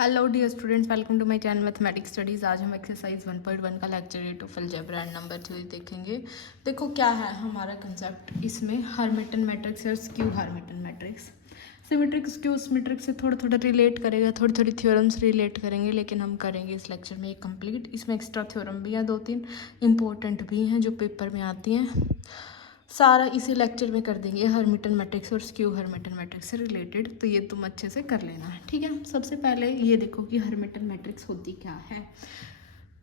Hello dear students, welcome to my channel mathematics studies. आज हम exercise 1.1 का lecture 8 of algebra and number theory देखेंगे। देखो क्या है हमारा कंसेप्ट, इसमें हर्मिटन मैट्रिक्स और skew Hermitian matrix. Symmetric skew symmetric से थोड़ा थोड़ा रिलेट करेगा, थोड़ी थोड़ी थ्योरम्स रिलेट करेंगे, लेकिन हम करेंगे इस लेक्चर में एक कंप्लीट। इसमें एक्स्ट्रा थ्योरम भी हैं, 2-3 इंपॉर्टेंट भी हैं जो पेपर में आती हैं। सारा इसी लेक्चर में कर देंगे हर्मिटन मैट्रिक्स और स्क्यू हर्मिटन मैट्रिक्स से रिलेटेड, तो ये तुम अच्छे से कर लेना है, ठीक है। सबसे पहले ये देखो कि हर्मिटन मैट्रिक्स होती क्या है।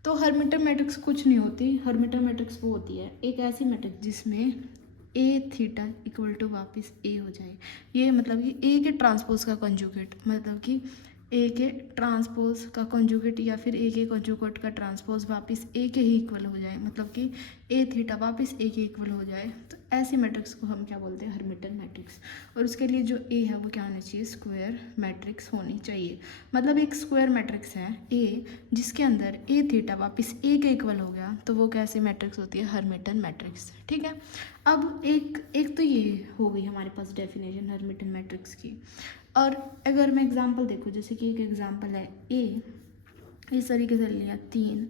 तो हर्मिटन मैट्रिक्स कुछ नहीं होती। हर्मिटन मैट्रिक्स वो होती है एक ऐसी मैट्रिक्स जिसमें ए थीटा इक्वल टू वापस ए हो जाए। ये मतलब कि ए के ट्रांसपोज का कंजुगेट, मतलब कि ए के ट्रांसपोज का कंजुगेट या फिर ए के कंजुगेट का ट्रांसपोज वापस ए के ही इक्वल हो जाए, मतलब कि ए थीटा वापस ए के इक्वल हो जाए। तो ऐसी मैट्रिक्स को हम क्या बोलते हैं, हर्मिटन मैट्रिक्स। और उसके लिए जो ए है वो क्या होना चाहिए, स्क्वायर मैट्रिक्स होनी चाहिए। मतलब एक स्क्वायर मैट्रिक्स है ए जिसके अंदर ए थीटा वापस ए के इक्वल हो गया, तो वो कैसी मैट्रिक्स होती है, हर्मिटन मैट्रिक्स, ठीक है। अब एक तो ये हो गई हमारे पास डेफिनेशन हर्मिटन मैट्रिक्स की। और अगर मैं एग्जांपल देखूँ, जैसे कि एक एग्जांपल है ए इस तरीके से ले लिया 3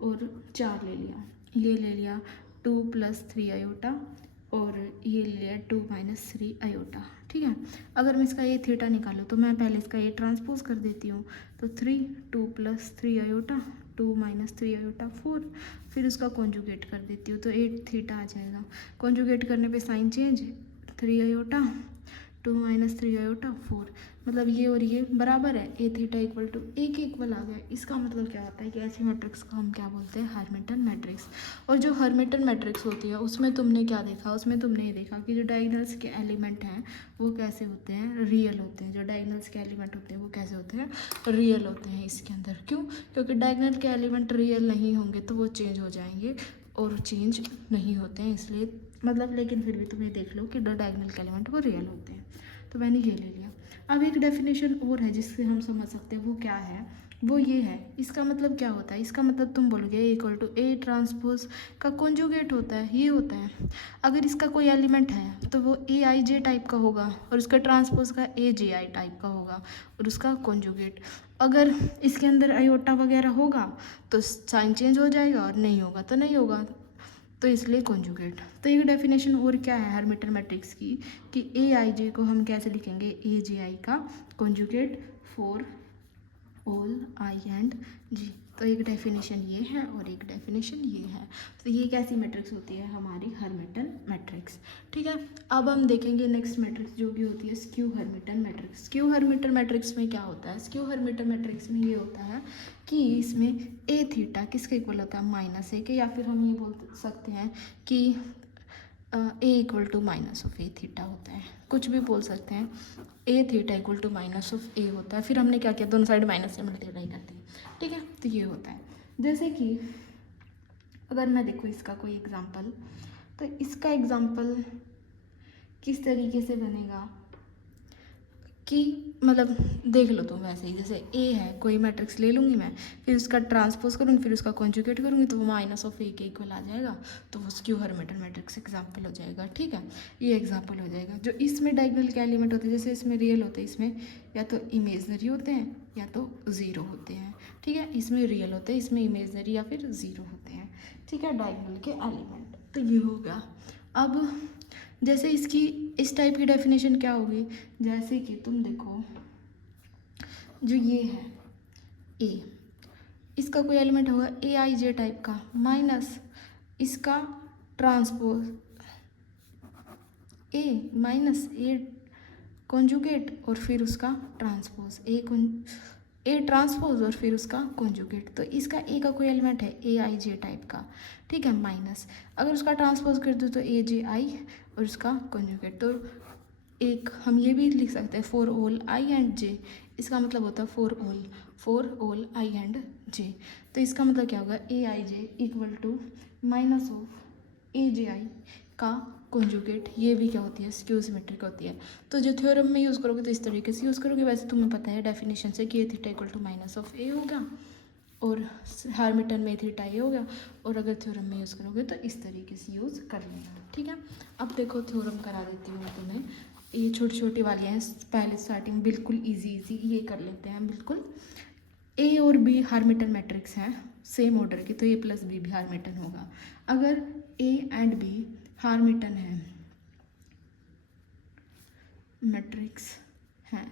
और 4 ले लिया, ये ले लिया 2 + 3 आयोटा और ये ले लिया 2 - 3 आयोटा, ठीक है। अगर मैं इसका ए थीटा निकालूँ तो मैं पहले इसका ए ट्रांसपोज कर देती हूँ, तो 3 2 + 3 आयोटा 2 - 3 आयोटा 4, फिर उसका कॉन्जुगेट कर देती हूँ तो 8 थीटा आ जाएगा। कॉन्जुगेट करने पे साइन चेंज, 3 आयोटा 2 - 3 आयोटा 4, मतलब ये और ये बराबर है, ए थीटा इक्वल टू ए के इक्वल आ गया। इसका मतलब क्या होता है कि ऐसी मैट्रिक्स को हम क्या बोलते हैं, हर्मिटन मैट्रिक्स। और जो हर्मिटन मैट्रिक्स होती है उसमें तुमने क्या देखा, उसमें तुमने ये देखा कि जो डायगोनल्स के एलिमेंट हैं वो कैसे होते हैं, रियल होते हैं। जो डायगोनल्स के एलिमेंट होते हैं वो कैसे होते हैं, रियल होते हैं इसके अंदर। क्यों? क्योंकि डायगोनल के एलिमेंट रियल नहीं होंगे तो वो चेंज हो जाएंगे, और चेंज नहीं होते हैं इसलिए, मतलब लेकिन फिर भी तुम ये देख लो कि डायगोनल के एलिमेंट वो रियल होते हैं। तो मैंने ये ले लिया। अब एक डेफिनेशन और है जिससे हम समझ सकते हैं, वो क्या है, वो ये है। इसका मतलब क्या होता है, इसका मतलब तुम बोलोगे ए ट्रांसपोज का कॉन्जुगेट होता है, ये होता है। अगर इसका कोई एलिमेंट है तो वो ए आई जे टाइप का होगा और उसका ट्रांसपोज का ए जे आई टाइप का होगा और उसका कॉन्जुगेट। अगर इसके अंदर आयोटा वगैरह होगा तो साइन चेंज हो जाएगा, और नहीं होगा तो नहीं होगा, तो इसलिए कॉन्जुगेट। तो एक डेफिनेशन और क्या है हर्मिटन मैट्रिक्स की, कि ए आई जे को हम कैसे लिखेंगे, ए जे आई का conjugate for all I and J. तो एक डेफिनेशन ये है और एक डेफिनेशन ये है। तो ये कैसी मैट्रिक्स होती है, हमारी हर्मिटन मैट्रिक्स, ठीक है। अब हम देखेंगे नेक्स्ट मैट्रिक्स जो कि होती है skew Hermitian matrix. Skew Hermitian matrix में क्या होता है, स्क्यू हर्मिटन मैट्रिक्स में ये होता है कि इसमें ए थीटा किसके इक्वल होता है, -a के, या फिर हम ये बोल सकते हैं कि A equal to minus of A theta होता है, कुछ भी बोल सकते हैं। A theta equal to minus of A होता है। फिर हमने क्या किया, दोनों साइड माइनस से मल्टीप्लाई करते हैं, ठीक है। तो ये होता है। जैसे कि अगर मैं देखूँ इसका कोई एग्जांपल, तो इसका एग्जांपल किस तरीके से बनेगा कि मतलब देख लो तुम वैसे ही, जैसे ए है, कोई मैट्रिक्स ले लूँगी मैं, फिर उसका ट्रांसपोज करूँगी, फिर उसका कॉन्जुगेट करूँगी तो वो -ऑफ ए के इक्वल आ जाएगा, तो वो स्क्यू हर्मिटन मैट्रिक्स एग्जांपल हो जाएगा, ठीक है। ये एग्जांपल हो जाएगा। जो इसमें डायगोनल के एलिमेंट होते हैं, जैसे इसमें रियल होते हैं, इसमें या तो इमेजनरी होते हैं या तो ज़ीरो होते हैं, ठीक है। इसमें रियल होते हैं, इसमें इमेजनरी या फिर ज़ीरो होते हैं, ठीक है, डायगोनल के एलिमेंट। तो ये हो गया। अब जैसे इसकी इस टाइप की डेफिनेशन क्या होगी, जैसे कि तुम देखो जो ये है ए, इसका कोई एलिमेंट होगा ए आई जे टाइप का, माइनस इसका transpose A minus A conjugate और फिर उसका ट्रांसपोज ए ट्रांसपोज और फिर उसका कॉन्जुगेट। तो इसका ए का कोई एलिमेंट है ए आई जे टाइप का, ठीक है, माइनस अगर उसका ट्रांसपोज कर दो तो ए जे आई और उसका कॉन्जुगेट। तो एक हम ये भी लिख सकते हैं फॉर ऑल आई एंड जे, इसका मतलब होता है फॉर ऑल आई एंड जे। तो इसका मतलब क्या होगा, ए आई J equal to minus of A J I का कॉन्जुगेट। ये भी क्या होती है, स्क्यू सिमेट्रिक होती है। तो जो थ्योरम में यूज़ करोगे तो इस तरीके से यूज़ करोगे। वैसे तुम्हें पता है डेफिनेशन से कि ए थीटा इक्वल टू -ऑफ ए हो गया, और हर्मिटन में थीटा ए हो गया, और अगर थ्योरम में यूज़ करोगे तो इस तरीके से यूज़ कर लेना, ठीक है। अब देखो थ्योरम करा देती हूँ मैं तुम्हें ये छोटी छोटी वाली हैं, पहले स्टार्टिंग बिल्कुल इजी ये कर लेते हैं बिल्कुल। ए और बी हार्मिटन मैट्रिक्स हैं सेम ऑर्डर की, तो ए प्लस बी भी हार्मिटन होगा। अगर ए एंड बी हार्मिटन है मैट्रिक्स हैं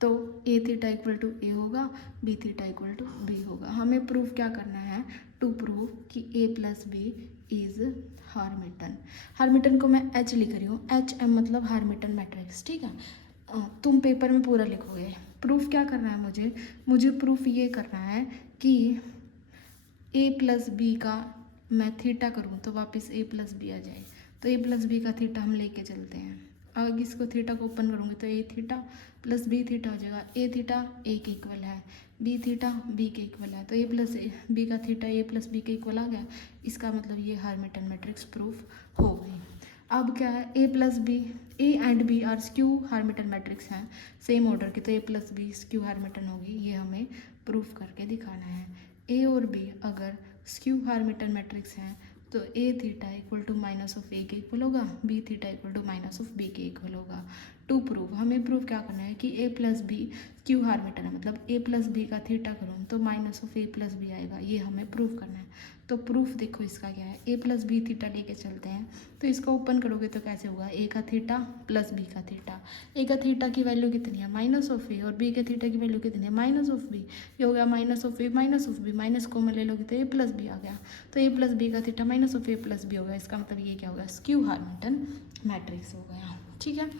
तो A theta equal to A होगा, B theta equal to B होगा। हमें प्रूफ क्या करना है, टू प्रूव कि A plus B is Hermitian. Hermitian को मैं एच लिख रही हूँ, एच एम मतलब हार्मिटन मैट्रिक्स, ठीक है। तुम पेपर में पूरा लिखोगे। प्रूफ क्या करना है मुझे प्रूफ ये करना है कि ए प्लस बी का मैं थीटा करूँ तो वापस ए प्लस बी आ जाए, तो ए प्लस बी का थीटा हम लेके चलते हैं। अब इसको थीटा को ओपन करूँगी तो A theta plus B theta हो जाएगा। ए थीटा ए के इक्वल है, बी थीटा बी के इक्वल है, तो ए प्लस बी का थीटा ए प्लस बी के इक्वल आ गया। इसका मतलब ये हार्मिटन मैट्रिक्स प्रूफ हो गई। अब क्या है, A plus B, A and B are skew Hermitian matrix हैं सेम ऑर्डर की, तो A plus B skew Hermitian होगी। ये हमें प्रूफ करके दिखाना है। ए और बी अगर स्क्यू हार्मिटन मैट्रिक्स हैं तो A theta equal to minus of A के इक्वल होगा, B theta equal to minus of B के इक्वल होगा। टू प्रूव हमें प्रूव क्या करना है कि A plus B skew Hermitian है, मतलब ए प्लस बी का थीटा करूँ तो minus of A plus B आएगा। ये हमें प्रूव करना है। तो प्रूफ देखो इसका क्या है, ए प्लस बी थीटा लेके चलते हैं, तो इसको ओपन करोगे तो कैसे होगा, ए का थीटा प्लस बी का थीटा। ए का थीटा की वैल्यू कितनी है, माइनस ऑफ ए, और बी के थीटा की वैल्यू कितनी है, माइनस ऑफ बी। ये हो गया minus of A minus of B, minus common ले लोगे तो ए प्लस बी आ गया, तो ए प्लस बी का theta minus of A plus B हो गया। इसका मतलब ये क्या होगा, स्क्यू हार्मिटन मैट्रिक्स हो गया, ठीक है।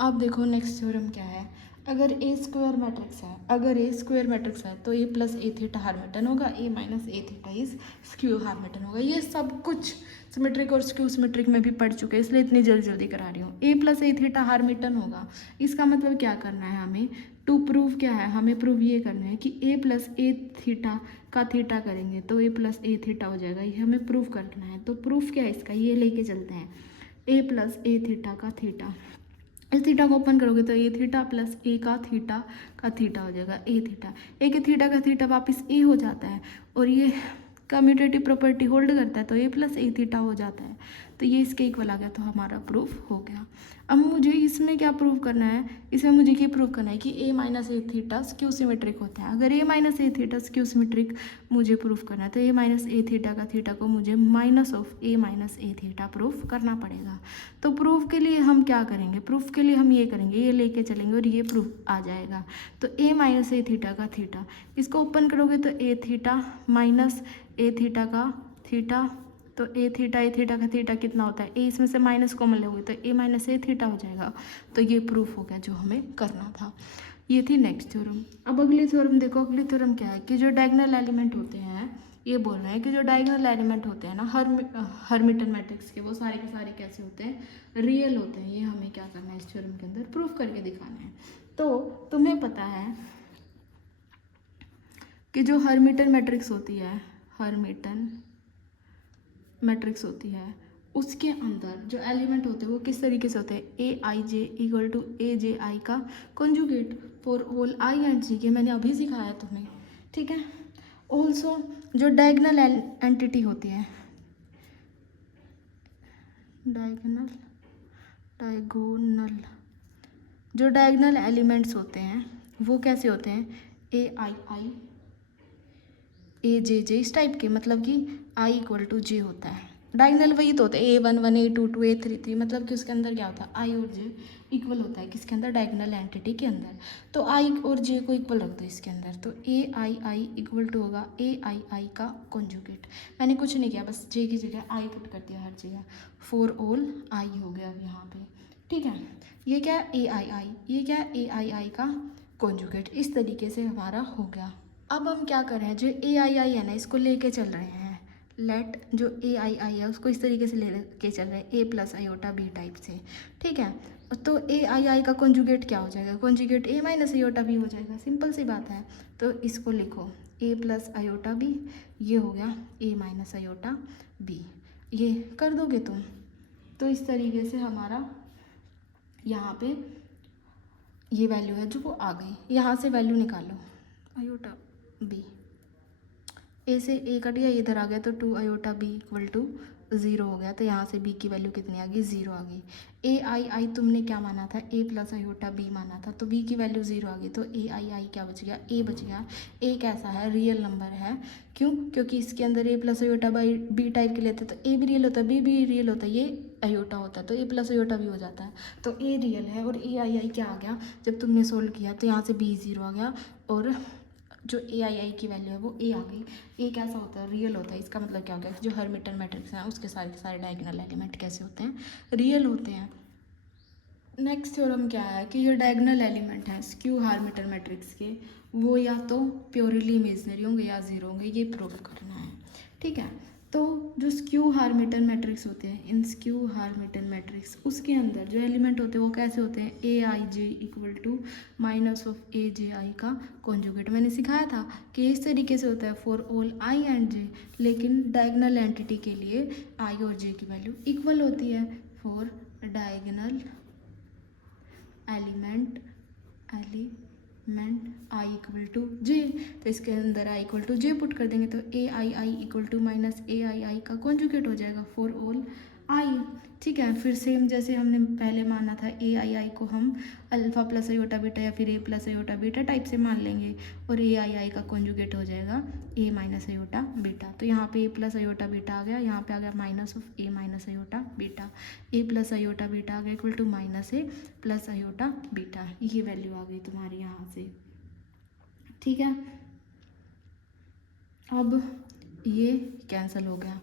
अब देखो नेक्स्ट थ्योरम क्या है, अगर ए स्क्वायर मैट्रिक्स है, अगर ए स्क्वायर मैट्रिक्स है तो A plus A theta Hermitian होगा, A minus A theta is skew Hermitian होगा। ये सब कुछ सिमेट्रिक और स्क्यू सिमेट्रिक में भी पढ़ चुके हैं, इसलिए इतनी जल्दी जल्दी करा रही हूँ। ए प्लस ए थीटा हार्मिटन होगा, इसका मतलब क्या करना है हमें, टू प्रूव क्या है, हमें प्रूव ये करना है कि ए प्लस ए थीटा का थीटा करेंगे तो ए प्लस ए थीटा हो जाएगा। ये हमें प्रूव करना है। तो प्रूफ क्या है इसका, ये लेके चलते हैं, ए प्लस ए थीटा का थीटा। इस थीटा को ओपन करोगे तो ए थीटा प्लस ए का थीटा हो जाएगा, ए थीटा। ए के थीटा का थीटा वापस ए हो जाता है, और ये कम्यूटेटिव प्रॉपर्टी होल्ड करता है, तो ए प्लस ए थीटा हो जाता है, तो ये इसके इक्वल आ गया, तो हमारा प्रूफ हो गया। अब मुझे इसमें क्या प्रूव करना है, इसमें मुझे ये प्रूव करना है कि ए minus A theta skew symmetric होता है। अगर ए minus A theta skew symmetric मुझे प्रूफ करना है तो ए माइनस ए थीटा का थीटा को मुझे minus of A minus A theta proof करना पड़ेगा। तो प्रूफ के लिए हम क्या करेंगे, प्रूफ के लिए हम ये करेंगे, ये लेके चलेंगे और ये प्रूफ आ जाएगा। तो ए माइनस ए थीटा का थीटा, इसको ओपन करोगे तो A theta minus A theta का थीटा, तो ए थीटा का थीटा कितना होता है, ए इसमें से माइनस कॉमन लोगे तो ए माइनस ए थीटा हो जाएगा। तो ये प्रूफ हो गया जो हमें करना था। ये थी नेक्स्ट थ्योरम। अब अगली थ्योरम देखो, अगली थ्योरम क्या है कि जो डायगोनल एलिमेंट होते हैं, ये बोल रहे हैं कि जो डायगोनल एलिमेंट होते हैं ना हार्मिटन मैट्रिक्स के, वो सारे के सारे कैसे होते हैं, रियल होते हैं। ये हमें क्या करना है इस थ्योरम के अंदर प्रूफ करके दिखाना है। तो तुम्हें पता है कि जो हार्मिटन मैट्रिक्स होती है, हार्मिटन मैट्रिक्स होती है, उसके अंदर जो एलिमेंट होते हैं वो किस तरीके से होते हैं, ए आई J equal to A J I का conjugate for all I and J के, मैंने अभी सिखाया तुम्हें, ठीक है। ऑल्सो जो डायगोनल एंटिटी होती है, डायगोनल जो डायगोनल एलिमेंट्स होते हैं वो कैसे होते हैं, ए आई आई ए जे जे इस टाइप के, मतलब कि आई इक्वल टू जे होता है। डायगोनल वही तो होता है, A11 A22 A33, मतलब कि उसके अंदर क्या होता है, आई और जे इक्वल होता है, किसके अंदर, डायगोनल एंटिटी के अंदर। तो आई और जे को इक्वल रख दो इसके अंदर, तो ए आई इक्वल टू होगा ए आई का कॉन्जुगेट। मैंने कुछ नहीं किया, बस जे की जगह आई पुट कर दिया हर जगह, फॉर ऑल आई हो गया अब यहाँ पे, ठीक है। ये क्या है, ए आई, ये क्या है, ए आई का कॉन्जुगेट। इस तरीके से हमारा हो गया। अब हम क्या कर रहे हैं, जो ए आई है ना, इसको लेके चल रहे हैं, लेट जो ए आई है उसको इस तरीके से लेके चल रहे हैं, ए प्लस आयोटा बी टाइप से, ठीक है। तो ए आई का कॉन्जुगेट क्या हो जाएगा, कॉन्जुगेट ए माइनस आयोटा बी हो जाएगा, सिंपल सी बात है। तो इसको लिखो ए प्लस आयोटा बी, ये हो गया ए माइनस आयोटा बी, ये कर दोगे तुम। तो इस तरीके से हमारा यहाँ पे ये वैल्यू है जो वो आ गई। यहाँ से वैल्यू निकालो, आयोटा बी, ए से ए कट गया, इधर आ गया, तो 2 iota B equal to zero हो गया, तो यहाँ से बी की वैल्यू कितनी आ गई, ज़ीरो आ गई। ए आई आई तुमने क्या माना था, ए प्लस आयोटा बी माना था, तो बी की वैल्यू ज़ीरो आ गई, तो ए आई आई क्या बच गया, ए बच गया। ए कैसा है, रियल नंबर है। क्यों, क्योंकि इसके अंदर ए प्लस आयोटा बाई बी टाइप के लेते, तो ए भी रियल होता है, बी भी रियल होता है, ये आयोटा होता है, तो ए प्लस आयोटा भी हो जाता है, तो ए रियल है। और ए आई आई क्या आ गया, जब तुमने सोल्व किया तो यहाँ से बी ज़ीरो आ गया, और जो ए आई आई की वैल्यू है वो ए आ गई। ए कैसा होता है, रियल होता है। इसका मतलब क्या हो गया, जो हर्मिटियन मैट्रिक्स हैं उसके सारे के सारे डायगोनल एलिमेंट कैसे होते हैं, रियल होते हैं। नेक्स्ट थ्योरम क्या है कि जो डायगोनल एलिमेंट हैं स्क्यू हर्मिटियन मैट्रिक्स के, वो या तो प्योरली इमेजनरी होंगे या ज़ीरो होंगे, ये प्रूव करना है। ठीक है, तो जो स्क्यू हर्मिटियन मैट्रिक्स होते हैं, इन स्क्यू हर्मिटियन मैट्रिक्स उसके अंदर जो एलिमेंट होते हैं वो कैसे होते हैं, ए आई J equal to minus of A J I का कॉन्जुगेट। मैंने सिखाया था कि इस तरीके से होता है फॉर ऑल आई एंड जे, लेकिन डायगोनल एंटिटी के लिए आई और जे की वैल्यू इक्वल होती है। For diagonal element I equal to J, तो इसके अंदर I equal to J put कर देंगे, तो A I I equal to minus A I I का कॉन्जुगेट हो जाएगा फॉर ऑल आई। ठीक है, फिर सेम जैसे हमने पहले माना था, ए आई आई को हम अल्फ़ा प्लस आयोटा बीटा या फिर ए प्लस आयोटा बीटा टाइप से मान लेंगे, और ए आई आई का कॉन्जुगेट हो जाएगा ए माइनस आयोटा बीटा। तो यहाँ पे ए प्लस आयोटा बीटा आ गया, यहाँ पे आ गया minus of A minus iota beta. A plus iota beta आ गया equal to minus A plus iota beta, ये वैल्यू आ गई तुम्हारी यहाँ से। ठीक है, अब ये कैंसिल हो गया,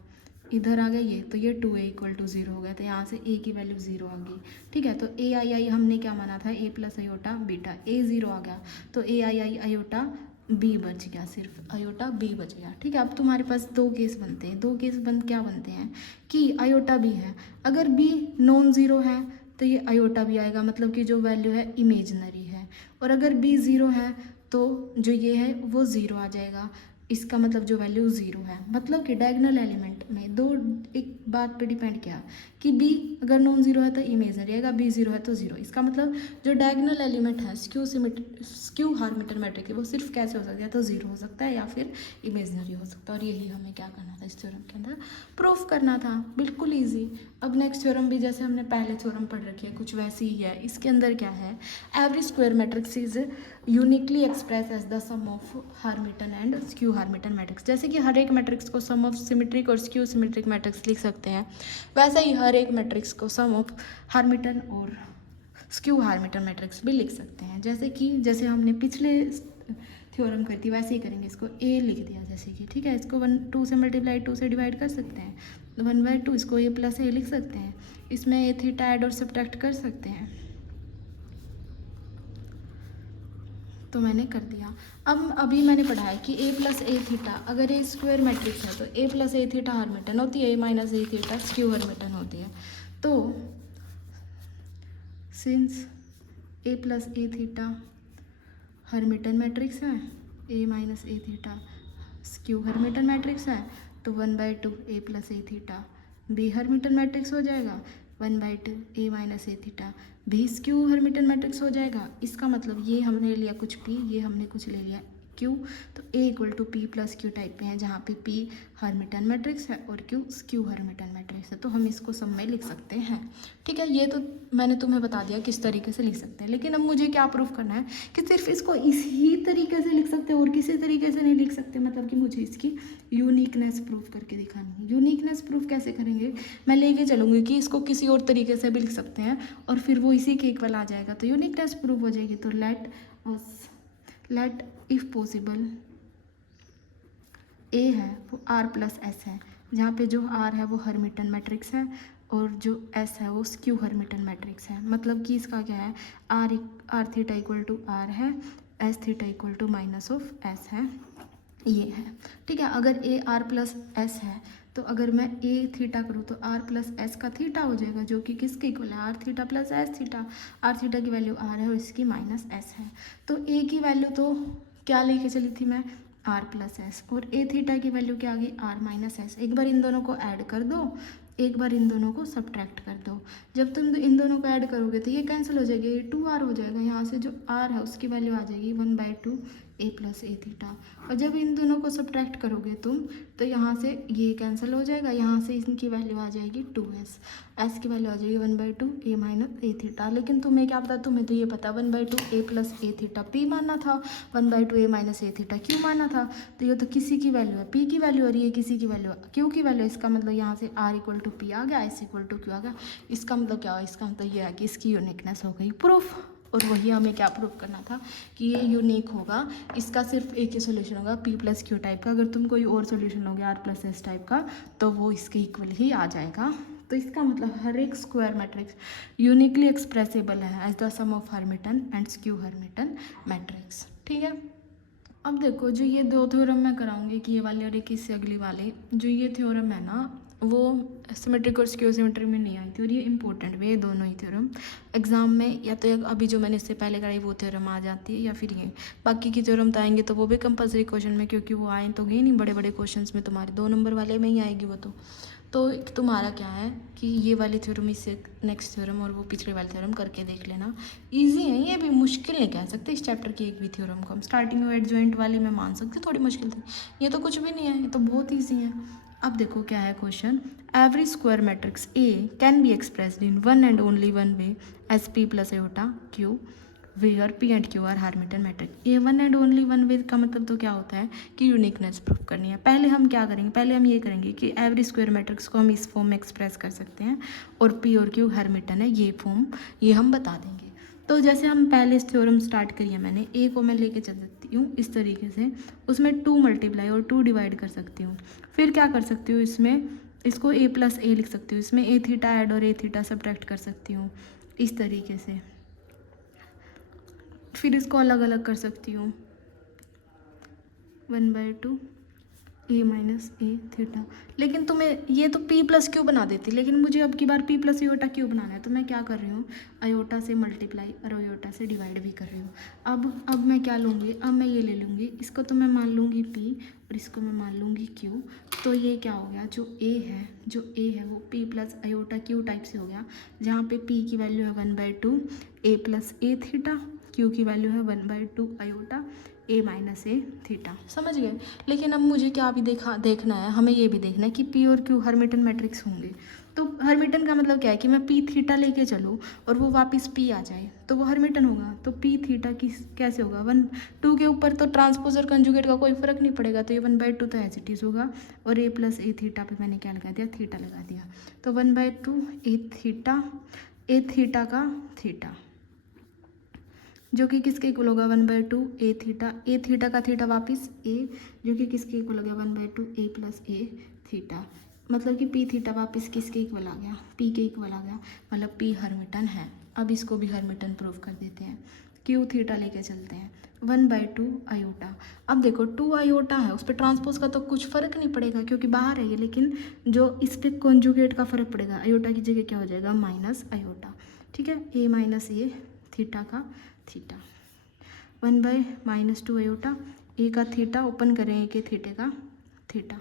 इधर आ गया ये, तो ये 2a इक्वल टू ज़ीरो हो गया, तो यहाँ से a की वैल्यू ज़ीरो आ गई। ठीक है, तो ए आई आई हमने क्या माना था, a plus iota beta, a zero आ गया, तो A I I iota b बच गया, सिर्फ आयोटा b बच गया। ठीक है, अब तुम्हारे पास दो केस बनते हैं, दो केस क्या बनते हैं कि आयोटा b है, अगर b नॉन ज़ीरो है तो ये आयोटा भी आएगा, मतलब कि जो वैल्यू है इमेजनरी है, और अगर b ज़ीरो है तो जो ये है वो ज़ीरो आ जाएगा, इसका मतलब जो वैल्यू ज़ीरो है। मतलब कि डायगोनल एलिमेंट में दो एक बात पे डिपेंड किया कि बी अगर नॉन ज़ीरो है तो इमेजनरी आएगा, बी ज़ीरो है तो ज़ीरो। इसका मतलब जो डायगोनल एलिमेंट है स्क्यू हर्मिटियन मैट्रिक्स वो सिर्फ कैसे हो सकता है, तो ज़ीरो हो सकता है या फिर इमेजनरी हो सकता है, और यही हमें क्या करना था इस थ्योरम के अंदर प्रूफ करना था। बिल्कुल ईजी। अब नेक्स्ट थ्योरम भी जैसे हमने पहले थ्योरम पढ़ रखी है कुछ वैसी ही है। इसके अंदर क्या है, every square matrix is uniquely express as the sum of Hermitian and skew Hermitian matrix. जैसे कि हर एक मैट्रिक्स को सम ऑफ सिमेट्रिक और स्क्यू सिमेट्रिक मैट्रिक्स लिख सकते हैं, वैसे ही हर एक मैट्रिक्स को सम ऑफ हर्मिटियन और स्क्यू हर्मिटियन मैट्रिक्स भी लिख सकते हैं। जैसे हमने पिछले थ्योरम करी थी वैसे ही करेंगे। इसको ए लिख दिया जैसे कि, ठीक है, इसको 2 से मल्टीप्लाई 2 से डिवाइड कर सकते हैं, 1/2 इसको ए प्लस ए लिख सकते हैं, इसमें ए थीटा ऐड और सब्ट्रैक्ट कर सकते हैं, तो मैंने कर दिया। अब अभी मैंने पढ़ा है कि ए प्लस ए थीटा अगर ए स्क्वायर मैट्रिक्स है तो A plus A theta Hermitian होती है, ए minus A theta skew Hermitian होती है। तो सिंस ए प्लस ए थीटा हर्मिटियन मैट्रिक्स है, ए minus A theta skew Hermitian matrix है, तो 1/2 A plus A theta B Hermitian matrix हो जाएगा, 1/2 ए माइनस ए थीटा भी स्क्यू हर्मिटियन मैट्रिक्स हो जाएगा। इसका मतलब ये हमने लिया कुछ पी, ये हमने कुछ ले लिया क्यू, तो A equal to P plus Q type में है, जहाँ पे पी हर्मिटियन मैट्रिक्स है और क्यू स्क्यू हर्मिटियन मैट्रिक्स है, तो हम इसको सब में लिख सकते हैं। ठीक है, ये तो मैंने तुम्हें बता दिया किस तरीके से लिख सकते हैं, लेकिन अब मुझे क्या प्रूफ करना है कि सिर्फ इसको इसी तरीके से लिख सकते हैं और किसी तरीके से नहीं लिख सकते, मतलब कि मुझे इसकी यूनिकनेस प्रूफ करके दिखानी है। यूनिकनेस प्रूफ कैसे करेंगे, मैं लेके चलूँगी कि इसको किसी और तरीके से भी लिख सकते हैं और फिर वो इसी के इक्वल आ जाएगा, तो यूनिकनेस प्रूफ हो जाएगी। तो लेट इफ़ पॉसिबल ए है वो आर प्लस एस है, जहाँ पे जो आर है वो हर्मिटियन मैट्रिक्स है और जो एस है वो स्क्यू हर्मिटियन मैट्रिक्स है। मतलब कि इसका क्या है, R theta equal to R है, S theta equal to minus of S है, ये है। ठीक है, अगर ए आर प्लस एस है तो अगर मैं ए थीटा करूँ तो आर प्लस एस का थीटा हो जाएगा, जो कि किसके इक्वल है, R theta plus S theta. R theta की वैल्यू आर है और इसकी माइनस एस है, तो ए की वैल्यू तो क्या लेके चली थी मैं, आर प्लस एस, और ए थीटा की वैल्यू क्या आ गई, आर माइनस एस। एक बार इन दोनों को ऐड कर दो, एक बार इन दोनों को सब्ट्रैक्ट कर दो। जब तुम इन दोनों को ऐड करोगे तो ये कैंसिल हो जाएगा, ये 2r हो जाएगा। यहाँ से जो r है उसकी वैल्यू आ जाएगी 1/2 ए प्लस ए थीटा। और जब इन दोनों को सब्ट्रैक्ट करोगे तुम तो यहाँ से ये कैंसिल हो जाएगा, यहाँ से इनकी वैल्यू आ जाएगी 2s, एस की वैल्यू आ जाएगी 1/2 ए माइनस ए थीटा। लेकिन तुम्हें क्या पता, तुम्हें तो ये पता 1/2 A plus A theta P मानना था, 1/2 ए माइनस ए थीटा क्यू मानना था। तो ये तो किसी की वैल्यू है, पी की वैल्यू और ये किसी की वैल्यू है क्यू की वैल्यू। इसका मतलब यहाँ से आर इक्वल टू पी आ गया, एस इक्वल टू क्यू आ गया। इसका मतलब क्या हुआ, इसका मतलब ये है कि इसकी यूनिकनेस हो गई प्रूफ। और वही हमें क्या प्रूव करना था कि ये यूनिक होगा। इसका सिर्फ एक ही सोल्यूशन होगा पी प्लस क्यू टाइप का। अगर तुम कोई और सोल्यूशन लोगे आर प्लस एस टाइप का तो वो इसके इक्वल ही आ जाएगा। तो इसका मतलब हर एक स्क्वायर मैट्रिक्स यूनिकली एक्सप्रेसिबल है as the sum of Hermitian and skew Hermitian matrix. ठीक है, अब देखो जो ये दो थ्योरम मैं कराऊंगी कि ये वाले और एक इससे अगली वाले, जो ये थ्योरम है ना वो सिमेट्रिक और स्क्यू सिमेट्री में नहीं आई थी और ये इंपॉर्टेंट भी है दोनों ही थ्योरम एग्जाम में। या तो अभी जो मैंने इससे पहले कराई वो थ्योरम आ जाती है या फिर ये बाकी की थ्योरम तो आएंगे तो वो भी कंपलसरी क्वेश्चन में, क्योंकि वो आए तो गए नहीं बड़े बड़े क्वेश्चन में, तुम्हारे 2 नंबर वाले में ही आएगी वो। तो तुम्हारा क्या है कि ये वाली थ्योरम इससे नेक्स्ट थ्योरम और वो पिछले वाले थ्योरम करके देख लेना। इजी है, ये भी मुश्किल नहीं कह सकते इस चैप्टर की एक भी थ्योरम को हम। स्टार्टिंग में एडजॉइंट वाली में मान सकते थोड़ी मुश्किल थी, ये तो कुछ भी नहीं है, ये तो बहुत ईजी है। अब देखो क्या है question, every square matrix A can be expressed in one and only one way as P plus iota Q where P and Q are Hermitian matrix. A one and only one way का मतलब तो क्या होता है कि uniqueness proof करनी है। पहले हम क्या करेंगे, पहले हम ये करेंगे कि एवरी स्क्वायर मैट्रिक्स को हम इस फॉर्म में एक्सप्रेस कर सकते हैं और पी और क्यू हर्मिटियन है, ये फॉर्म ये हम बता देंगे। तो जैसे हम पहले इस थ्योरम स्टार्ट करिए, मैंने ए को मैं लेके चल सकती हूँ इस तरीके से, उसमें 2 मल्टीप्लाई और 2 डिवाइड कर सकती हूँ। फिर क्या कर सकती हूँ, इसमें इसको ए प्लस ए लिख सकती हूँ, इसमें ए थीटा ऐड और ए थीटा सब्ट्रैक्ट कर सकती हूँ इस तरीके से। फिर इसको अलग अलग कर सकती हूँ 1/2 ए माइनस ए थीटा। लेकिन तुम्हें ये तो पी प्लस क्यू बना देती, लेकिन मुझे अब की बार पी प्लस अयोटा क्यू बनाना है। तो मैं क्या कर रही हूँ, अयोटा से मल्टीप्लाई और अयोटा से डिवाइड भी कर रही हूँ। अब मैं क्या लूँगी, अब मैं ये ले लूँगी, इसको तो मैं मान लूँगी पी और इसको मैं मान लूँगी क्यू। तो ये क्या हो गया, जो ए है वो P plus iota Q type से हो गया, जहाँ पे पी की वैल्यू है 1/2 A plus A theta, Q की वैल्यू है 1/2 iota A minus A theta. समझ गए। लेकिन अब मुझे क्या भी देखना है, हमें ये भी देखना है कि पी और क्यू हर्मिटियन मैट्रिक्स होंगे। तो हर्मिटियन का मतलब क्या है कि मैं पी थीटा लेके चलूँ और वो वापस पी आ जाए तो वो हर्मिटियन होगा। तो पी थीटा कैसे होगा, 1/2 के ऊपर तो ट्रांसपोज और कंजुगेट का कोई फर्क नहीं पड़ेगा, तो ये 1/2 तो एज इट इज़ होगा। और ए प्लस ए थीटा पे मैंने क्या लगा दिया, थीटा लगा दिया। तो 1/2 ए थीटा का थीटा, जो कि किसके इक्वल होगा 1/2 ए थीटा का थीटा वापस ए, जो कि किसके इक्वल हो गया 1/2 ए प्लस ए थीटा। मतलब कि पी थीटा वापस किसके इक्वल आ गया, पी के इक्वल आ गया, मतलब पी हर्मिटियन है। अब इसको भी हर्मिटियन प्रूफ कर देते हैं, क्यू थीटा लेके चलते हैं 1/2 अयोटा। अब देखो 2 अयोटा है, उस पर ट्रांसपोज का तो कुछ फ़र्क नहीं पड़ेगा क्योंकि बाहर है ये, लेकिन जो इस पर कॉन्जुगेट का फ़र्क पड़ेगा, अयोटा की जगह क्या हो जाएगा माइनस अयोटा। ठीक है, ए माइनस ए थीटा का थीटा 1/-2 अयोटा, ए का थीटा ओपन करें, ए के थीटे का थीटा,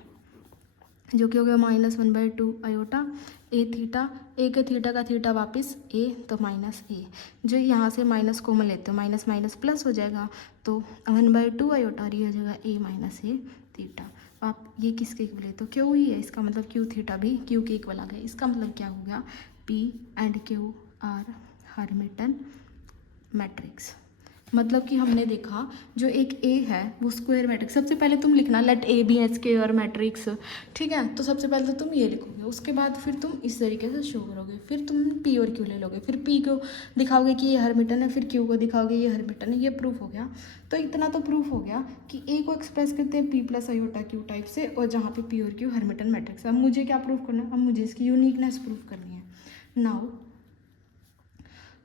जो कि हो गया -1/2 अयोटा ए थीटा, ए के थीटा का थीटा वापस ए तो माइनस ए, जो यहाँ से माइनस कॉमन लेते हो माइनस माइनस प्लस हो जाएगा, तो 1/2 अयोटा और ये हो जाएगा ए माइनस ए थीटा। आप ये किसके इक्वल है, तो क्यू ही है, इसका मतलब क्यू थीटा भी क्यू के इक्वल आ गया। इसका मतलब क्या हो गया, P and Q are Hermitian matrix. मतलब कि हमने देखा जो एक ए है वो स्क्वायर मैट्रिक्स, सबसे पहले तुम लिखना let A be a square matrix. ठीक है, तो सबसे पहले तो तुम ये लिखोगे, उसके बाद फिर तुम इस तरीके से शो करोगे, फिर तुम पी और क्यू ले लोगे, फिर पी को दिखाओगे कि ये हर्मिटियन है, फिर क्यू को दिखाओगे ये हर्मिटियन है, ये प्रूफ हो गया। तो इतना तो प्रूफ हो गया कि ए को एक्सप्रेस करते हैं P plus iota Q type से, और जहाँ पे पी और क्यू हर्मिटियन मैट्रिक्स। अब मुझे क्या प्रूफ करना है, अब मुझे इसकी यूनिकनेस प्रूफ करनी है। Now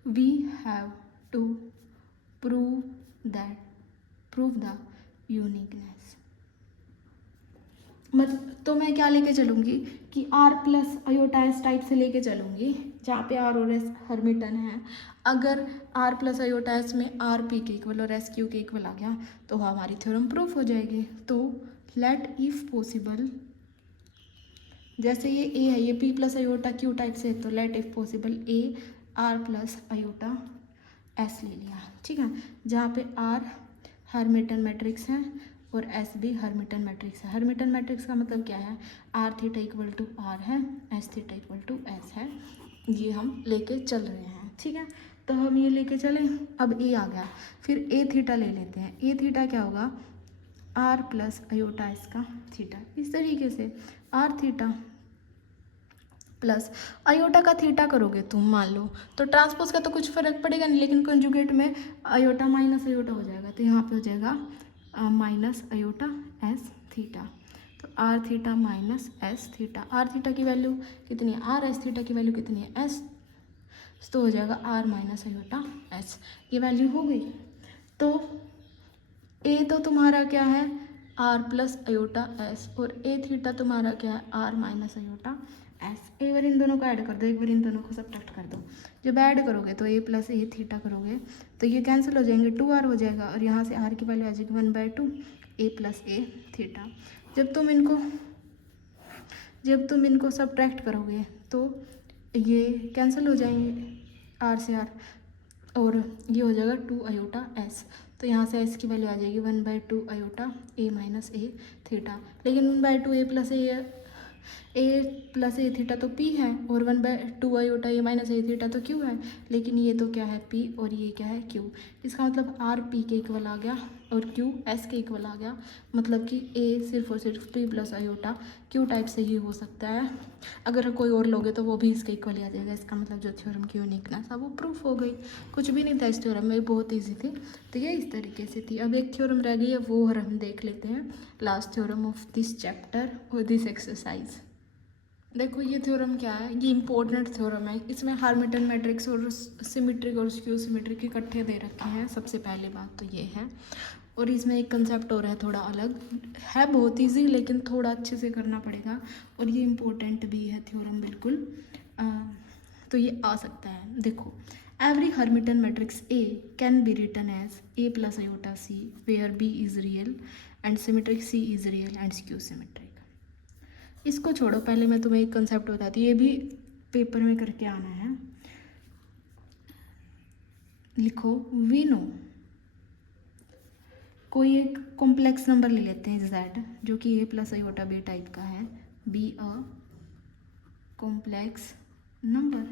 we have to prove the uniqueness। तो मैं क्या लेके चलूँगी कि R plus iota S type से लेके चलूँगी, जहाँ पे आर और एस हर्मिटियन है। अगर आर प्लस अयोटा एस में आर पी के इक्वल और एस क्यू के इक्वल आ गया तो हमारी थ्योरम प्रूफ हो जाएगी। तो लेट इफ पॉसिबल, जैसे ये ए है, ये P plus iota Q type से है, तो let if possible A R plus iota S ले लिया। ठीक है, जहाँ पे आर हर्मिटियन मैट्रिक्स है और एस भी हर्मिटियन मैट्रिक्स है। हर्मिटियन मैट्रिक्स का मतलब क्या है, R theta equal to R है, S theta equal to S है। ये हम लेके चल रहे हैं, ठीक है। तो हम ये लेके चले, अब ए आ गया, फिर ए थीटा ले लेते हैं। ए थीटा क्या होगा, आर प्लस अयोटा इसका थीटा। इस तरीके से आर थीटा प्लस अयोटा का थीटा करोगे तुम, मान लो तो ट्रांसपोज का तो कुछ फर्क पड़ेगा नहीं, लेकिन कंजुगेट में अयोटा माइनस अयोटा हो जाएगा, तो यहाँ पे हो जाएगा माइनस अयोटा एस थीटा। तो R theta minus S theta, R theta की वैल्यू कितनी है, आर एस थीटा की वैल्यू कितनी है, एस, तो हो जाएगा आर माइनस अयोटा एस। ये वैल्यू हो गई। तो ए तो तुम्हारा क्या है, आर प्लस अयोटा एस, और ए थीटा तुम्हारा क्या है, आर माइनस अयोटा एस। एक बार इन दोनों को ऐड कर दो, एक बार इन दोनों को सब्ट्रैक्ट कर दो। जब ऐड करोगे तो ए प्लस ए थीटा करोगे तो ये कैंसिल हो जाएंगे, 2r हो जाएगा, और यहाँ से r की वैल्यू आ जाएगी 1/2 ए प्लस ए थीटा। जब तुम इनको सब्ट्रैक्ट करोगे तो ये कैंसिल हो जाएंगे, r से r, और ये हो जाएगा 2 अयोटा एस। तो यहाँ से एस की वैल्यू आ जाएगी 1/2 iota A minus A theta. लेकिन 1/2 ए प्लस ए थीटा तो पी है, और 1/2 iota A minus A theta तो क्यू है। लेकिन ये तो क्या है, पी, और ये क्या है, क्यू। इसका मतलब आर पी के इक्वल आ गया और क्यू एस के इक्वल आ गया। मतलब कि ए सिर्फ और सिर्फ P plus iota Q type से ही हो सकता है। अगर कोई और लोगे तो वो भी इसके इक्वल ही आ जाएगा। इसका मतलब जो थ्योरम की यूनिकनेस है वो प्रूफ हो गई। कुछ भी नहीं था इस थ्योरम में, बहुत ईजी थी। तो ये इस तरीके से थी। अब एक थ्योरम रह गई है, वो हम देख लेते हैं, last theorem of this chapter और दिस एक्सरसाइज। देखो ये थ्योरम क्या है, ये इंपॉर्टेंट थ्योरम है। इसमें हार्मिटियन मैट्रिक्स और सिमेट्रिक और स्क्यू सिमेट्रिक इकट्ठे दे रखे हैं। सबसे पहली बात तो ये है, और इसमें एक कंसेप्ट और है थोड़ा अलग है, बहुत इजी, लेकिन थोड़ा अच्छे से करना पड़ेगा, और ये इम्पोर्टेंट भी है थ्योरम बिल्कुल। तो ये आ सकता है। देखो, every Hermitian matrix A can be written as B plus iota C where B is real and symmetric C is real and skew symmetric. इसको छोड़ो, पहले मैं तुम्हें एक कंसेप्ट बताती हूँ, ये भी पेपर में करके आना है। लिखो, वी नो, कोई एक कॉम्प्लेक्स नंबर ले लेते हैं z, जो कि a plus iota B type का है, बी अ कॉम्प्लेक्स नंबर,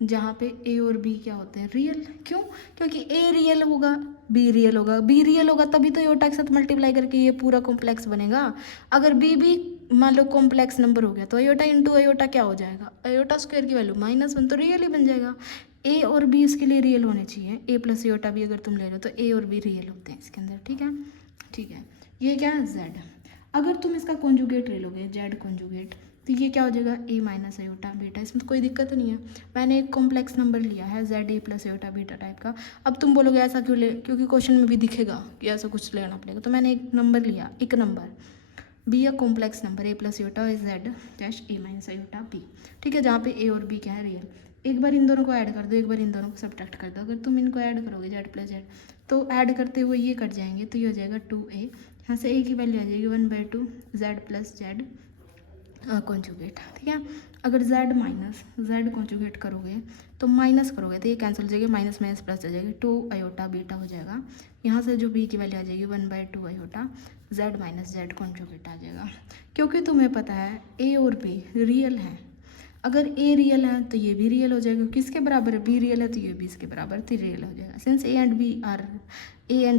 जहाँ पे a और b क्या होते हैं, रियल। क्यों? क्योंकि a रियल होगा, b रियल होगा, b रियल होगा तभी तो अयोटा के साथ मल्टीप्लाई करके ये पूरा कॉम्प्लेक्स बनेगा। अगर b भी मान लो कॉम्प्लेक्स नंबर हो गया तो अयोटा इंटू अयोटा क्या हो जाएगा, अयोटा स्क्वायर की वैल्यू -1, तो रियल ही बन जाएगा। ए और बी इसके लिए रियल होने चाहिए, ए प्लस अयोटा बी अगर तुम ले रहे हो तो ए और बी रियल होते हैं इसके अंदर, ठीक है। ठीक है, ये क्या है, जेड। अगर तुम इसका कॉन्जुगेट ले लोगे, जेड कॉन्जुगेट, तो ये क्या हो जाएगा, ए माइनस अयोटा बीटा। इसमें तो कोई दिक्कत नहीं है। मैंने एक कॉम्प्लेक्स नंबर लिया है Z A plus aorta beta type का। अब तुम बोलोगे ऐसा क्यों ले, क्योंकि क्वेश्चन में भी दिखेगा कि ऐसा कुछ लेना पड़ेगा, तो मैंने एक नंबर लिया, एक number B a complex number A plus iota Z dash A minus iota B, ठीक है, जहाँ पे ए और बी क्या है, रियल। एक बार इन दोनों को ऐड कर दो, एक बार इन दोनों को सब्ट्रैक्ट कर दो। अगर तुम इनको ऐड करोगे जेड प्लस जेड, तो ऐड करते हुए ये कट जाएंगे, तो ये हो जाएगा 2a, यहाँ से a की वैल्यू आ जाएगी 1/2 जेड प्लस जेड कॉन्जुगेट, ठीक है। अगर z माइनस जेड कॉन्जुगेट करोगे तो माइनस करोगे तो ये कैंसिल हो जाएगी, माइनस माइनस प्लस हो जाएगी, 2 अयोटा बीटा हो जाएगा। यहाँ से जो b की वैल्यू आ जाएगी 1/2 iota z minus Z conjugate आ जाएगा। क्योंकि तुम्हें पता है a और b रियल है, अगर a रियल है तो ये भी रियल हो जाएगा। किसके बराबर है, b रियल है तो ये भी इसके बराबर, तो रियल हो जाएगा। Since a and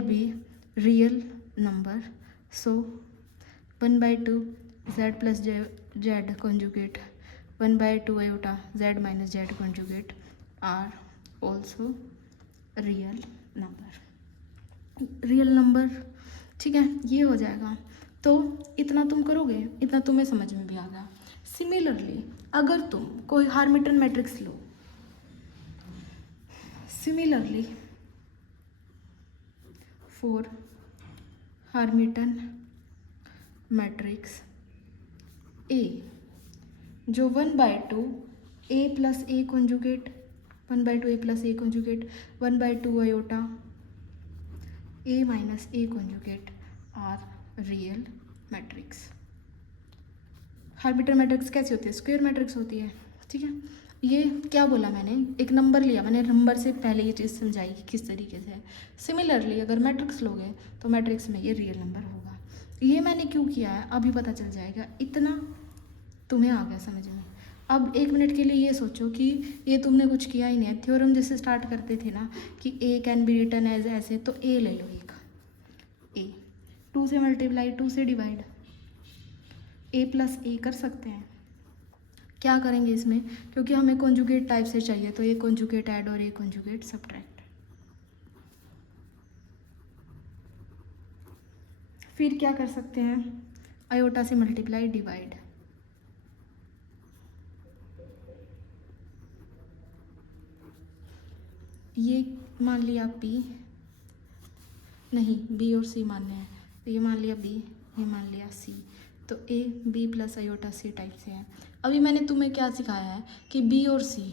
b real number, so 1/2 z plus Z conjugate 1/2 iota z minus Z conjugate are also real number, ठीक है, ये हो जाएगा। तो इतना तुम करोगे, इतना तुम्हें समझ में भी आ गया। सिमिलरली अगर तुम कोई हार्मिटियन मैट्रिक्स लो, similarly for Hermitian matrix A, जो 1/2 A plus A conjugate 1/2 A plus A conjugate 1/2 iota A minus A conjugate are real matrix. Hermitian matrix कैसी होती है, स्क्वायर मैट्रिक्स होती है, ठीक है। ये क्या बोला मैंने, एक नंबर लिया मैंने, नंबर से पहले ये चीज़ समझाई कि किस तरीके से है। सिमिलरली अगर मैट्रिक्स लोगे तो मैट्रिक्स में ये रियल नंबर होगा। ये मैंने क्यों किया है अभी पता चल जाएगा, इतना तुम्हें आ गया समझ में। अब 1 मिनट के लिए ये सोचो कि ये तुमने कुछ किया ही नहीं है। थ्योरम जैसे स्टार्ट करते थे ना कि ए कैन बी रिटन एज ऐसे, तो ए ले लो, एक ए 2 से मल्टीप्लाई 2 से डिवाइड, ए प्लस ए कर सकते हैं। क्या करेंगे इसमें, क्योंकि हमें कॉन्जुगेट टाइप से चाहिए तो ये कॉन्जुगेट ऐड और ये कॉन्जुगेट सब्ट्रैक्ट। फिर क्या कर सकते हैं, आयोटा से मल्टीप्लाई डिवाइड, ये मान लिया बी, नहीं बी और सी मानने हैं, तो ये मान लिया बी, ये मान लिया सी, तो A B plus iota C type से है। अभी मैंने तुम्हें क्या सिखाया है कि बी और सी,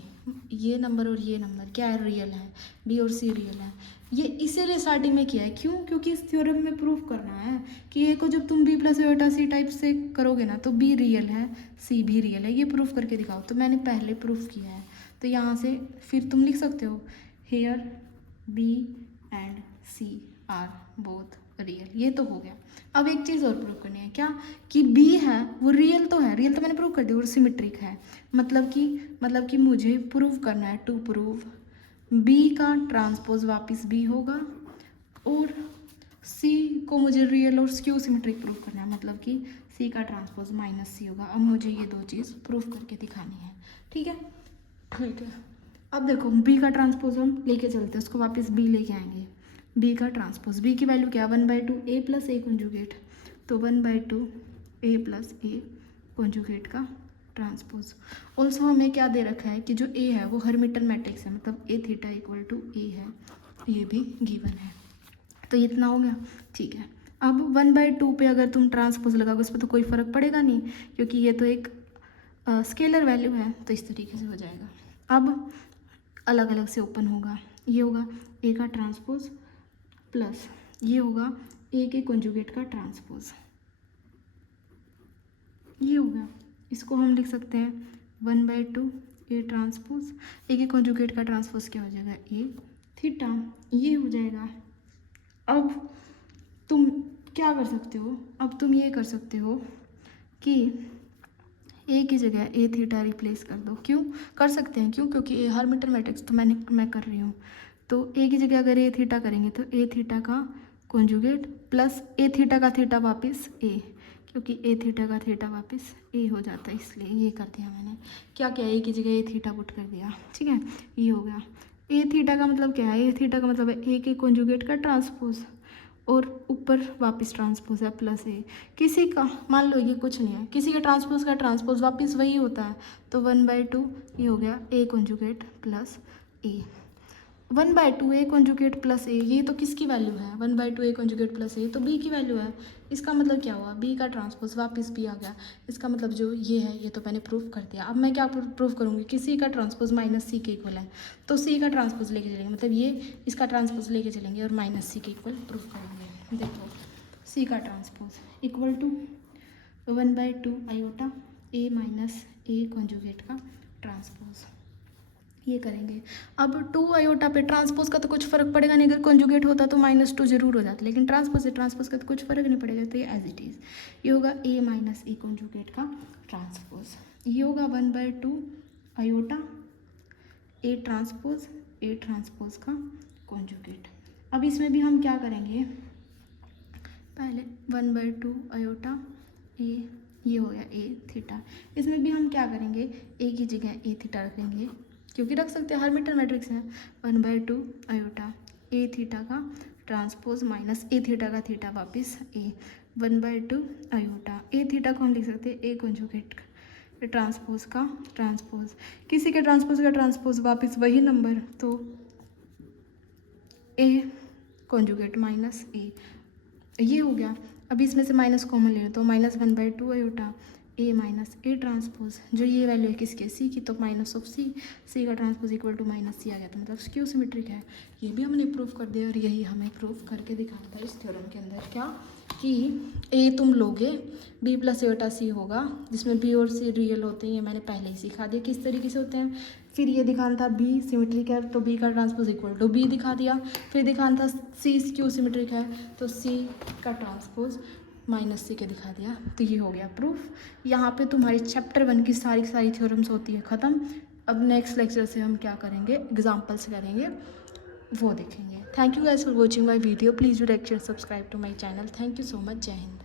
ये नंबर और ये नंबर क्या है, रियल है, बी और सी रियल है। ये इसीलिए स्टार्टिंग में किया है, क्यों, क्योंकि इस थ्योरम में प्रूफ करना है कि ए को जब तुम B plus iota C type से करोगे ना तो बी रियल है, सी भी रियल है, ये प्रूफ करके दिखाओ। तो मैंने पहले प्रूफ किया है, तो यहाँ से फिर तुम लिख सकते हो here B and C are both real, ये तो हो गया। अब एक चीज़ और प्रूव करनी है, क्या, कि बी है वो रियल तो है, रियल तो मैंने प्रूव कर दिया, और सिमेट्रिक है। मतलब कि मुझे प्रूव करना है, टू प्रूव बी का ट्रांसपोज वापस बी होगा, और सी को मुझे रियल और स्क्यू सिमेट्रिक प्रूव करना है, मतलब कि सी का ट्रांसपोज माइनस सी होगा। अब मुझे ये दो चीज़ प्रूव करके दिखानी है, ठीक है। ठीक है, अब देखो बी का ट्रांसपोज हम लेके चलते हैं, उसको वापस बी लेके आएंगे। बी का ट्रांसपोज, बी की वैल्यू क्या, 1/2 ए प्लस ए कॉन्जुगेट, तो 1/2 ए प्लस ए कॉन्जुगेट का ट्रांसपोज। ऑल्सो हमें क्या दे रखा है कि जो ए है वो हर्मिटन मैट्रिक्स है, मतलब ए थीटा इक्वल टू ए है, ये भी गिवन है। तो इतना हो गया, ठीक है। अब 1/2 पे अगर तुम ट्रांसपोज लगाओगे उस पर तो कोई फ़र्क पड़ेगा नहीं, क्योंकि ये तो एक स्केलर वैल्यू है, तो इस तरीके से हो जाएगा। अब अलग अलग से ओपन होगा, ये होगा ए का ट्रांसपोज प्लस ये होगा ए के कॉन्जुगेट का ट्रांसपोज, ये होगा। इसको हम लिख सकते हैं 1/2 ए ट्रांसपोज, ए के कॉन्जुगेट का ट्रांसपोज क्या हो जाएगा, ए थीटा, ये हो जाएगा। अब तुम क्या कर सकते हो, अब तुम ये कर सकते हो कि ए की जगह ए थीटा रिप्लेस कर दो। क्यों कर सकते हैं, क्यों, क्योंकि ए हर्मिटन मैट्रिक्स तो मैं कर रही हूँ, तो ए की जगह अगर ए थीटा करेंगे तो ए थीटा का कॉन्जुगेट प्लस ए थीटा का थीटा वापस ए, क्योंकि ए थीटा का थीटा वापस ए हो जाता है, इसलिए ये कर दिया मैंने। क्या क्या, ए की जगह ए थीटा पुट कर दिया, ठीक है, ये हो गया। ए थीटा का मतलब क्या है, ए थीटा का मतलब है ए के कॉन्जुगेट का ट्रांसपोज, और ऊपर वापस ट्रांसपोज है प्लस ए। किसी का मान लो ये कुछ नहीं है, किसी का ट्रांसपोज वापस वही होता है, तो 1/2 ये हो गया A conjugate plus A. 1/2 A conjugate plus A, ये तो किसकी वैल्यू है, 1/2 ए कॉन्जुगेट प्लस ए तो बी की वैल्यू है। इसका मतलब क्या हुआ, बी का ट्रांसपोज वापस बी आ गया। इसका मतलब जो ये है ये तो मैंने प्रूफ कर दिया। अब मैं क्या प्रूफ करूँगी, किसी का ट्रांसपोज माइनस सी के इक्वल है, तो सी का ट्रांसपोज लेके चलेंगे, मतलब ये इसका ट्रांसपोज लेके चलेंगे और माइनस सी के इक्वल प्रूफ करेंगे। देखो सी का transpose equal to 1/2 iota A minus A conjugate का ट्रांसपोज, ये करेंगे। अब 2 आयोटा पे ट्रांसपोज का तो कुछ फर्क पड़ेगा नहीं, अगर कॉन्जुगेट होता तो -2 जरूर हो जाता, लेकिन ट्रांसपोज का तो कुछ फर्क नहीं पड़ेगा, तो ये एज इट इज़, ये होगा ए माइनस ए कॉन्जुगेट का ट्रांसपोज, ये होगा 1/2 आयोटा ए ट्रांसपोज का कॉन्जुगेट। अब इसमें भी हम क्या करेंगे, पहले 1/2 आयोटा ए, ये हो गया ए थीटा, इसमें भी हम क्या करेंगे, ए की जगह ए थीटा रखेंगे, क्योंकि रख सकते हैं हर्मिटन मैट्रिक्स है। 1/2 आयोटा ए थीटा का ट्रांसपोज माइनस ए थीटा का थीटा वापस ए, 1/2 आयोटा ए थीटा को हम लिख सकते हैं ए कॉन्जुगेट ट्रांसपोज का ट्रांसपोज, किसी के ट्रांसपोज का ट्रांसपोज वापस वही नंबर, तो ए कॉन्जुगेट माइनस ए, ये हो गया। अब इसमें से माइनस कॉमन ले लो, तो -1/2 iota A minus A transpose, जो ये वैल्यू है किसके, सी की, तो माइनस ऑफ सी, सी का ट्रांसपोज इक्वल टू माइनस सी आ गया था, मतलब स्क्यू सिमेट्रिक है। ये भी हमने प्रूफ कर दिया, और यही हमें प्रूफ करके दिखाना था इस थ्योरम के अंदर, क्या, कि ए तुम लोगे, बी प्लस ए बटा सी होगा, जिसमें बी और सी रियल होते हैं, ये मैंने पहले ही सिखा दिया किस तरीके से होते हैं। फिर ये दिखाना था बी सिमेट्रिक है तो बी का ट्रांसपोज इक्वल टू बी दिखा दिया। फिर दिखाना था सी क्यू सिमेट्रिक है तो सी का ट्रांसपोज माइनस सी के दिखा दिया। तो ये हो गया प्रूफ। यहाँ पे तुम्हारी चैप्टर 1 की सारी थ्योरम्स होती है ख़त्म। अब नेक्स्ट लेक्चर से हम क्या करेंगे, एग्जाम्पल्स करेंगे, वो देखेंगे। Thank you guys for watching my video. Please do like share subscribe to my channel. Thank you so much. जय हिंद।